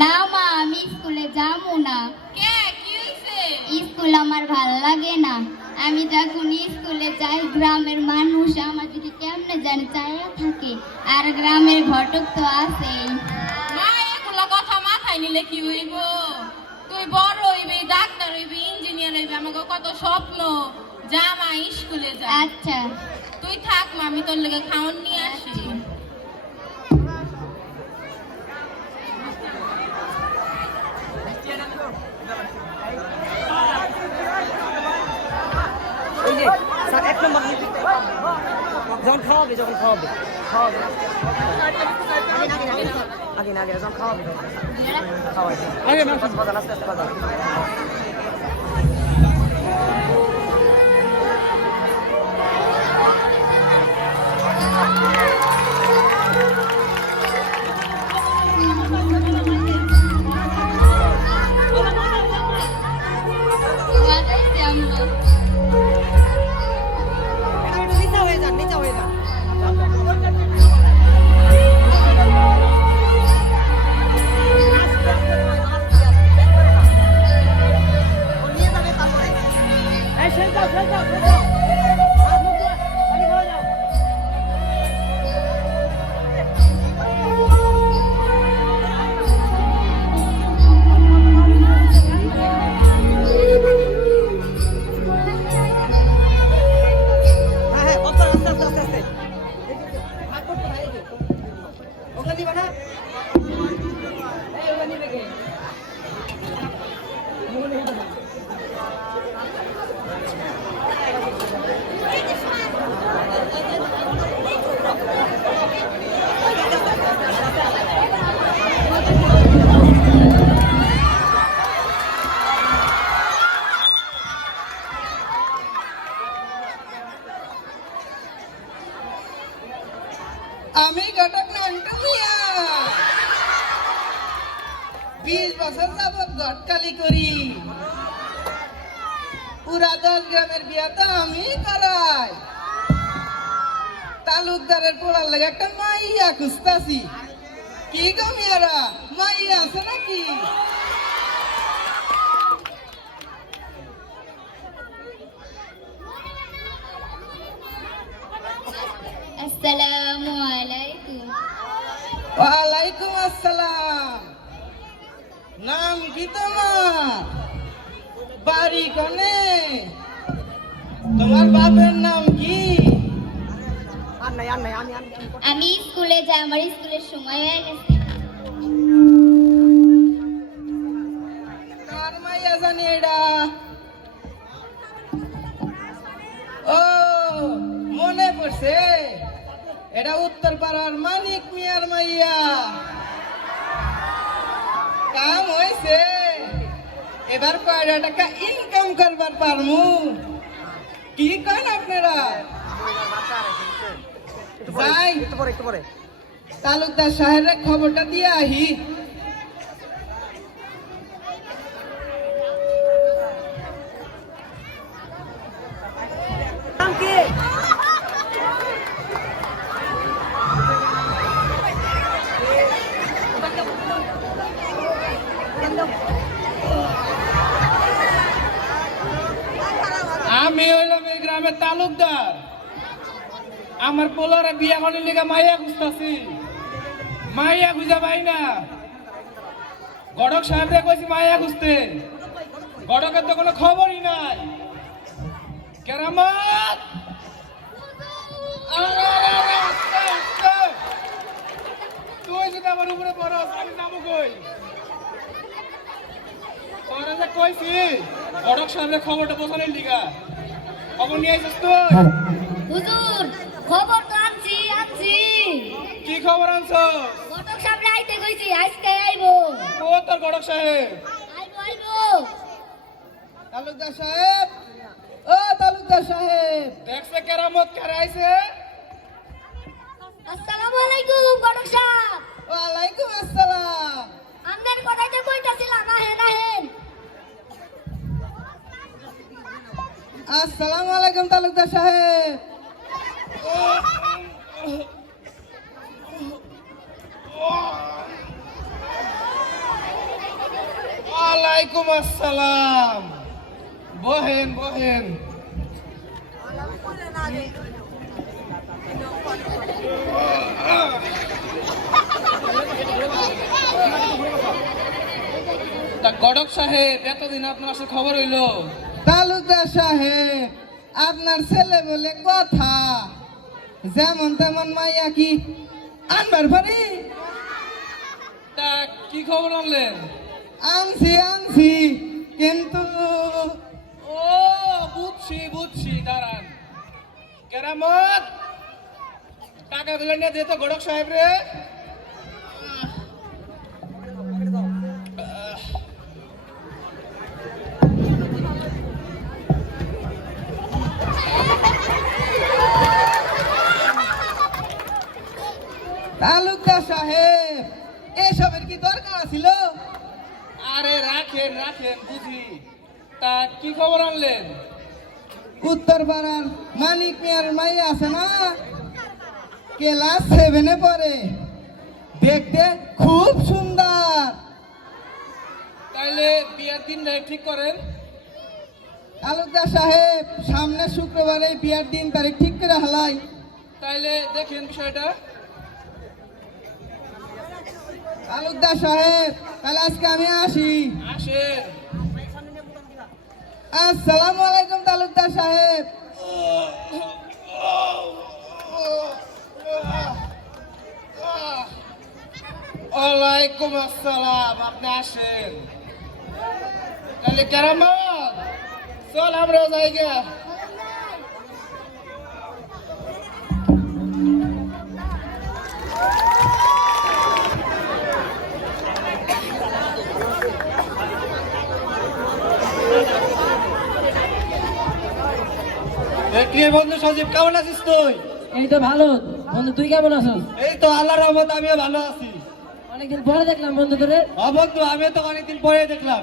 না মা, আমি স্কুলে যাবো না। স্কুল আমার ভাল লাগে না। আমি যখন স্কুলে যাই গ্রামের মানুষ আমার দিকে কেমনে জানি চাইয়া থাকে, আর গ্রামের ঘটক তো আছেই। মা এগুলা কথা মাথায় নিলে কি হইব? তুই বড় হইবি, ডাক্তার হইবি, ইঞ্জিনিয়ার হইবি, আমাকে কত স্বপ্ন। যা মা, স্কুলে যা। আচ্ছা তুই থাক মা, আমি তোর লেগে খাওয়ান নিয়ে আসি। এক নম্বর যখন খাওয়াবে আগে যখন খাওয়াবে আগে আস্তে আস্তে বাজার আমি ঘটক নান্টু মিয়া 20 বছর যাবৎ ঘটকালি করি। পুরা 10 গ্রামের বিয়া তো আমি করাই। তালুকদারের পোড়ার লাগে একটা মাইয়া খুঁজতাছি। কি গো মিয়ারা, মাইয়া আছে নাকি? আসসালামু আলাইকুম। ওয়ালাইকুম আসসালাম। নাম কি তোমার? বাড়ি কোনে? তোমার বাপের নাম কি? আমি স্কুলে যাই, আমার স্কুলের সময় হয়ে গেছে। কার মাইয়া জানি এটা? ও মনে পড়ছে, এটা উত্তর পাড়ার মানিক মিয়ার মাইয়া। কাম হয়েছে, এবার কয়টা টাকা ইনকাম করবার পারমু। কি করেন আপনারা? যাই তালুকদার সাহেবের খবরটা দিয়ে আহি। আমি হইলাম এই গ্রামের তালুকদার। আমার পোলারে বিয়া করার লিগে মাইয়া খুঁজতাছি। মাইয়া খুঁজা পাই না। গড়ক সাহেবরে কইছি মাইয়া খুঁজতে, গড়কের তো কোনো খবরই নাই। কেরামত তুই যদি আমার উপরে পড়স আমি যাবো কই? তোরা যে কইছি গড়ক সাহেবের খবরটা বোঝানোর লিগা, খবর নিয়ে আইছিস তুই? হুজুর, খবর তো আনছি। কি খবর আনছো? ঘটক সাহেব আইতে কইছি, আজকে আইবো। ও তোর গড়ক সাহেব। আইবো। তালুকদার সাহেব, ও তালুকদার সাহেব, দেখছে কেরামত কারাইছে। আসসালামু আলাইকুম ঘটক সাহেব। ওয়ালাইকুম আসসালাম। আমদের কথাইতে কইতাছিলাম, আহেন। আসসালামু আলাইকুম তালুকদার সাহেব। ওয়ালাইকুম আসসালাম। বহেন বহেন। তা গডক সাহেব, এতদিন আপনার সাথে খবর হইলো? তালুকদার সাহেব, আপনার ছেলে বলে কথা, যেমন তেমন মাইয়া কি আনবার পারি? তা কি খবর আনলেন? আনছি কিন্তু ও বুঝছি দাঁড়ান। কেরামত, টাকা গুলো নিয়ে যেত গডক সাহেব রে। তালুকদার সাহেব, এসবের কি দরকার ছিল? আরে রাখেন বুঝি। তা কি খবর আনলেন? উত্তর পাড়ার মানিক মিয়ার মাইয়া আছে না, ক্লাস 7-এ পড়ে, দেখতে খুব সুন্দর। তাইলে বিয়ের দিন ঠিক করেন। তালুকদার সাহেব, সামনে শুক্রবারে বিয়ার দিন তারিখ ঠিক করে হালাই। তাইলে দেখেন বিষয়টা। তালুকদার সাহেব, তাহলে আজকে আমি আসি। আসেন। আসসালামু আলাইকুম তালুকদার সাহেব। ওয়ালাইকুম আসসালাম। আপনি আসেন। তাহলে কেরামত, চল আমরা জায়গা। কি বন্ধু সজীব, কেমন আছিস তুই? এই তো ভালো বন্ধু, তুই কেমন আছিস? এই তো আল্লাহর রহমত, আমিও ভালো আছি। অনেকদিন পরে দেখলাম বন্ধু তোরে। বন্ধু, আমিও তো অনেকদিন পরে দেখলাম।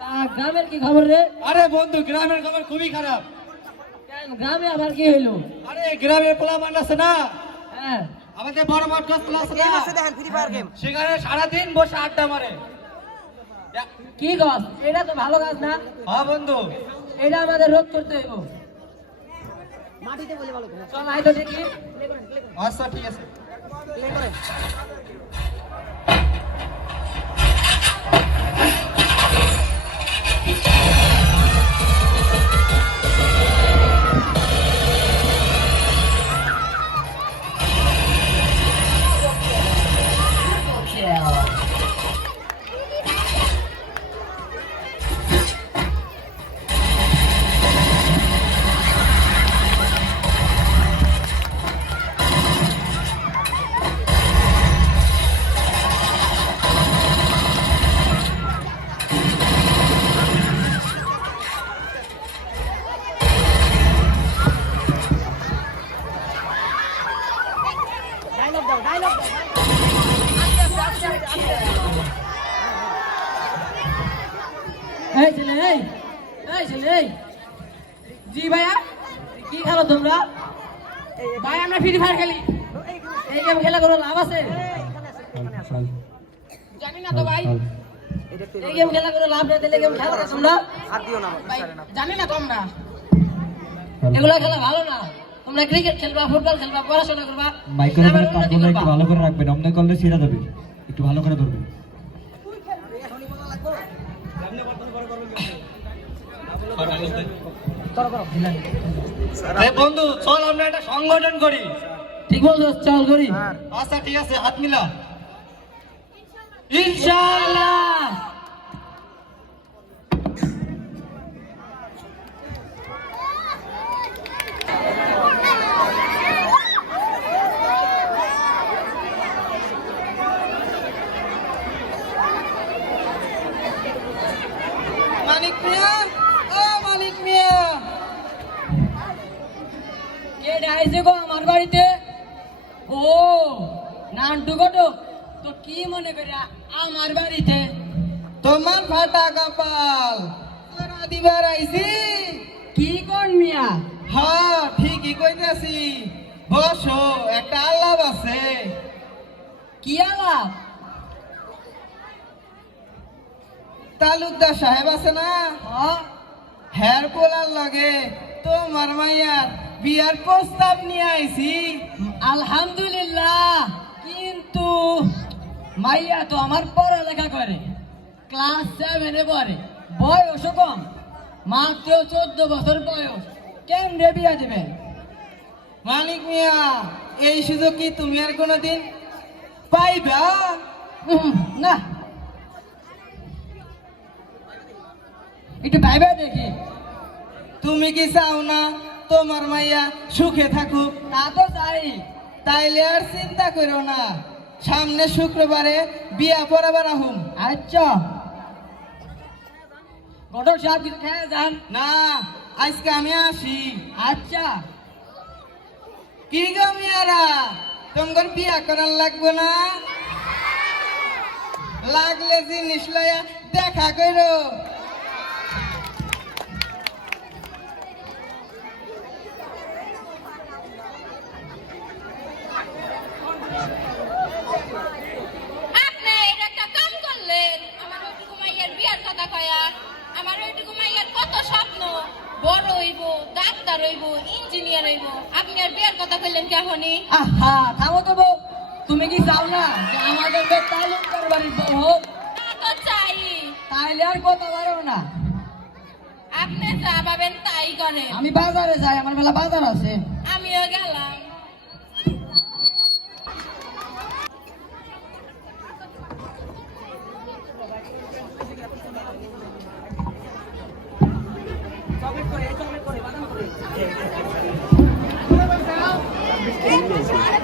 তা গ্রামের কি খবর রে? আরে বন্ধু, গ্রামের খবর খুবই খারাপ। কেন, গ্রামে আবার কি হইলো? আরে গ্রামের পোলাপান আছে না, হ্যাঁ, আমাদের বড় বড় ক্লাস আছে না, সেখানে সারাদিন বসে আড্ডা মারে। কি কাজ? এটা তো ভালো কাজ না। হ্যাঁ বন্ধু, এটা আমাদের রোধ করতে হইব। চল আয় তো দেখি। আচ্ছা ঠিক আছে। এই ছেলে, এই ছেলে, জি ভাইয়া, কি খেলো তোমরা? ভাই আমরা ফ্রি ফায়ার খেলি। এই গেম খেলা কোনো লাভ আছে? জানি না তো ভাই, এই গেম খেলা কোনো লাভ নেই। তাহলে গেম খেলা না তোমরা? ভাই, জানি না তো আমরা। এগুলা খেলা ভালো না। তোমরা ক্রিকেট খেলবা, ফুটবল খেলবা, পড়াশোনা করবা। মাইকের উপরে কাটগুলো একটু ভালো করে রাখবেন, অমনে করলে ছিঁড়ে যাবে, একটু ভালো করে ধরবেন। বন্ধু চল আমরা একটা সংগঠন করি। ঠিক বলছো, চল করি। আচ্ছা ঠিক আছে, হাত মিলা। ইনশাআল্লাহ। মানিক মিয়া, ও মানিক মিয়া, কে ডাইছে গো আমার বাড়িতে? ও নান্টু ঘটক, তো কি মনে করে আমার বাড়িতে? তোমার ফাটা কপাল, দিবার আইছি। কি কোন মিয়া? হ্যাঁ ঠিকই কইতাছি, বসো, একটা আলাপ আছে। কি আলাপ? তালুকদার সাহেব আছে না, হেয়ার পোলার লগে তোমার মাইয়ার বিয়ার প্রস্তাব নিয়ে আইছি। আলহামদুলিল্লাহ, কিন্তু মাইয়া তো আমার পড়ালেখা করে, ক্লাস 7-এ পড়ে, বয়সও কম, মাত্র 14 বছর বয়স, কেমনে বিয়া দেবেন? মালিক মিয়া, এই সুযোগ কি তুমি আর কোনোদিন পাইবা? না, একটু ভাইবা দেখি। তুমি কি চাও না তোমার মাইয়া সুখে থাকুক? তা তো চাই। তাইলে আর চিন্তা করো না, সামনে শুক্রবারে বিয়া পড়াবার আহুম। আচ্ছা, ঘটক সাহেব কিছু খেয়ে যান। না, আজকে আমি আসি। আচ্ছা, কি গো মিয়ারা, তোমার বিয়া করার লাগবে না? লাগলে জিনিস লয়া দেখা করো। আপনি এটা একটা কাম করলেন, আমার ওইটুকু মাইয়ের বিয়ার কথা কয়া। আমার ওইটুকু মাইয়ের কত স্বপ্ন, বড় হইব, ডাক্তার হইব, ইঞ্জিনিয়ার হইব। আপনি আর বিয়ার কথা কইলেন কেমনই? আহা, থামো তো বউ, তুমি কি চাও না যে আমাদের মেয়ে তালুকদার বাড়ির বউ হোক? তা তো চাই। তাইলে আর কথা পারো না। আপনি যা ভাবেন তাই করেন। আমি বাজারে যাই, আমার মেলা বাজার আছে। আমিও গেলাম।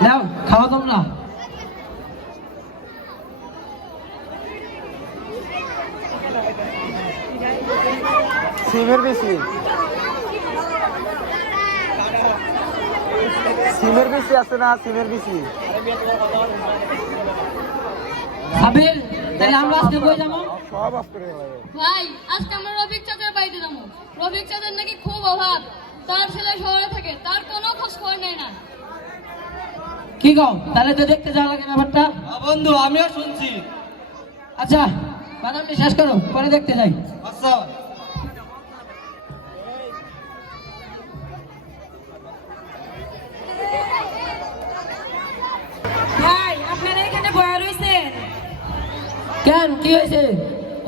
নাও, খাওয়া তোমরা। সিমের বেশি আছে না, সিমের বেশি। আবির, তাহলে আমরা আজকে কই যাবো? সব অফ করে ভাই, আজকে আমরা রফিক চাচার বাড়িতে যাবো। রফিক চাচার নাকি খুব অভাব, তার ছেলে শহরে থাকে, তার কোনো খোঁজ খবর নেয় না। কি কও, তাহলে তো দেখতে যাওয়া লাগে ব্যাপারটা। বন্ধু, আমিও শুনছি। আচ্ছা, বাদামটি শেষ করো, পরে দেখতে যাই। আচ্ছা, ভাই, আপনারা এখানে বয়া রইছেন? কেন, কি হয়েছে?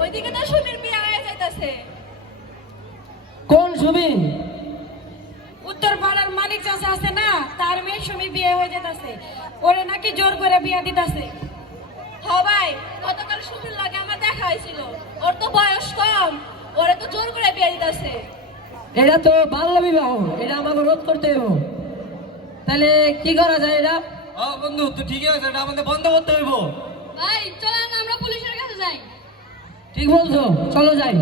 ওইদিকে তো সুমির বিয়া হয়ে যাইতাছে। কোন ছবি? উত্তর পাড়ার মানিক চাচা আছে না, তার মেয়ে সুমি বিয়ে হয়ে যেতেছে। ওরে নাকি জোর করে বিয়া দিতেছে। হ ভাই, গতকাল সুমির লাগে আমার দেখা হয়েছিল। ওর তো বয়স কম, ওরে তো জোর করে বিয়ে দিতেছে। এটা তো বাল্য বিবাহ, এটা আমাকে রোধ করতে হবে। তাহলে কি করা যায় এটা? বন্ধু, তুই ঠিকই আছে, এটা আমাদের বন্ধ করতে হইব। ভাই, চলেন আমরা পুলিশের কাছে যাই। ঠিক বলছো, চলো যাই।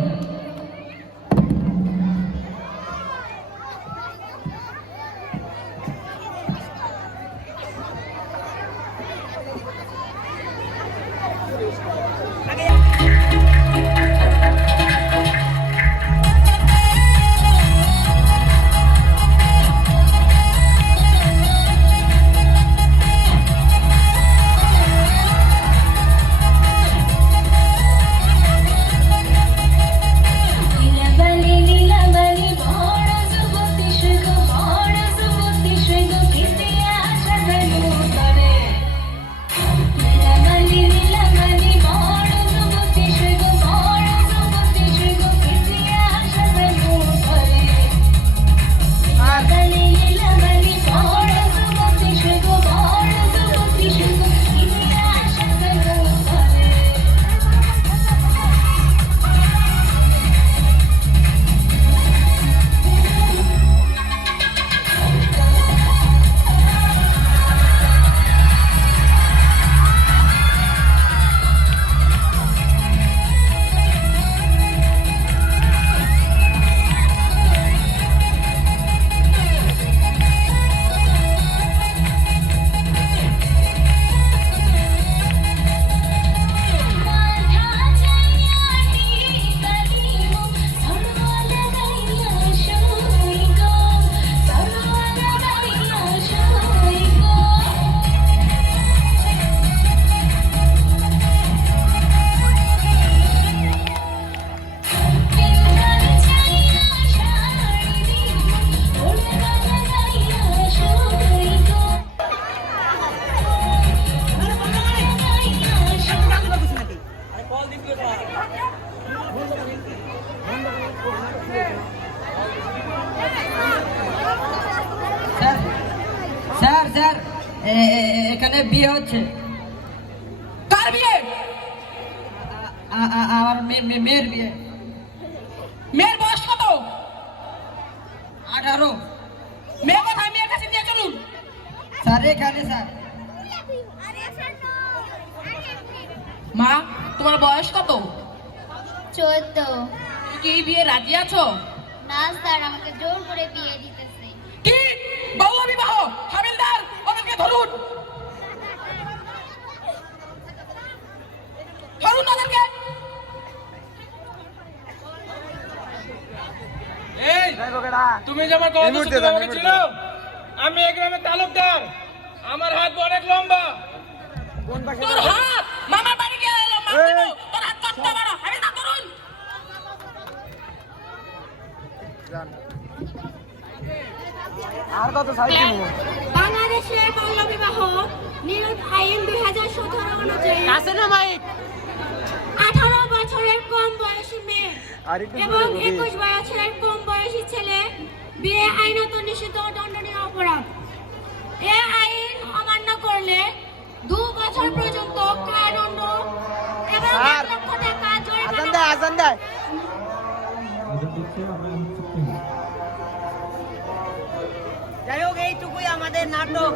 এখানে বিয়ে হচ্ছে। কার বিয়ে? আমার মেয়ের বিয়ে। মেয়ের বয়স কত? 18। মেয়ে কোথায়? মেয়ের কাছে নিয়ে চলুন। স্যার এখানে স্যার। মা, তোমার বয়স কত? 14। তুমি কি এই বিয়ে রাজি আছো? না স্যার, আমাকে জোর করে বিয়ে দিতেছে। কি? বহু বিবাহ! হাবিলদার, ওদেরকে ধরুন। ধরুন ওদেরকে। এই তুমি যে আমার কথা শুনতে আমাকে চিনো? আমি এই গ্রামের তালুকদার। আমার হাত অনেক লম্বা। কোন পাশে তোর হাত মামার বাড়ি গিয়ে লম্বা ছিল। তোর হাত কত বড়? হাবিলদার ধরুন। আর কত সাইজ দিব? বাংলাদেশের বাল্য বিবাহ নিরোধ আইন 2017 অনুযায়ী আছে না মাইক? 18 বছরের কম বয়সী মেয়ে আর একটু এবং জোরে বলি। 21 বছরের কম বয়সী ছেলে বিয়ে আইনত নিষিদ্ধ ও দণ্ডনীয় অপরাধ। এ আইন অমান্য করলে 2 বছর পর্যন্ত কারাদণ্ড এবং 1 লক্ষ টাকা জরিমানা। আজান দেয় যাই হোক এইটুকুই আমাদের নাটক।